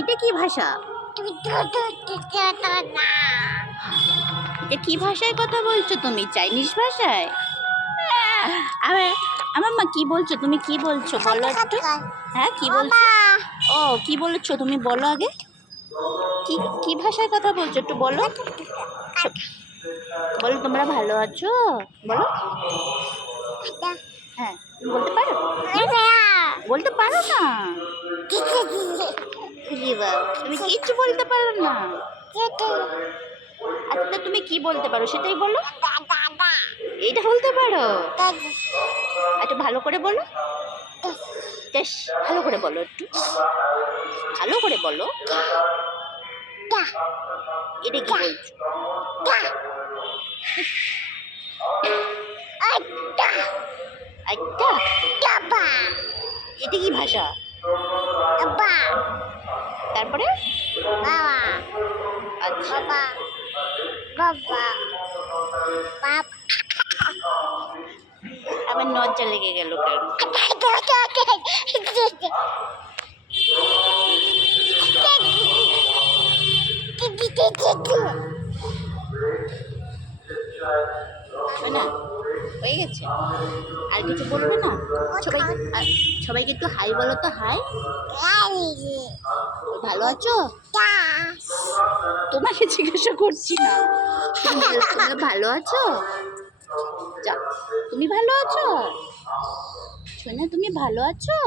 এটা কি ভাষা? এটা কি ভাষায় কথা বলছো তুমি? চাইনিজ ভাষায়? আমার আমার মা কি বলছো? তুমি কি বলছো বলো একটু। হ্যাঁ কি বলছো? ও কি বলছো তুমি বলো আগে। কি কি ভাষায় কথা বলছো একটু বলো। বলো তোমরা ভালো আছো বলো। হ্যাঁ তুমি বলতে পারো? বলতে পারো না? তুমি কিচ্ছু বলতে পারো না। আচ্ছা তো তুমি কি বলতে পারো সেটাই বলো। এইটা বলতে পারো? একটু ভালো করে বলো। বেশ ভালো করে বলো একটু। ভালো করে বলো। এটা কি বলছো? আচ্ছা এটা কি ভাষা? তারপরে আচ্ছা আবার নজ্জা লেগে গেল কেন? না হয়ে গেছে আর কিছু বলবে না? সবাই সবাইকে একটু হাই বলো তো। হাই। ভালো আছো? তোমাকে জিজ্ঞাসা করছি না। তুমি ভালো আছো? যা তুমি ভালো আছো? শোনা তুমি ভালো আছো?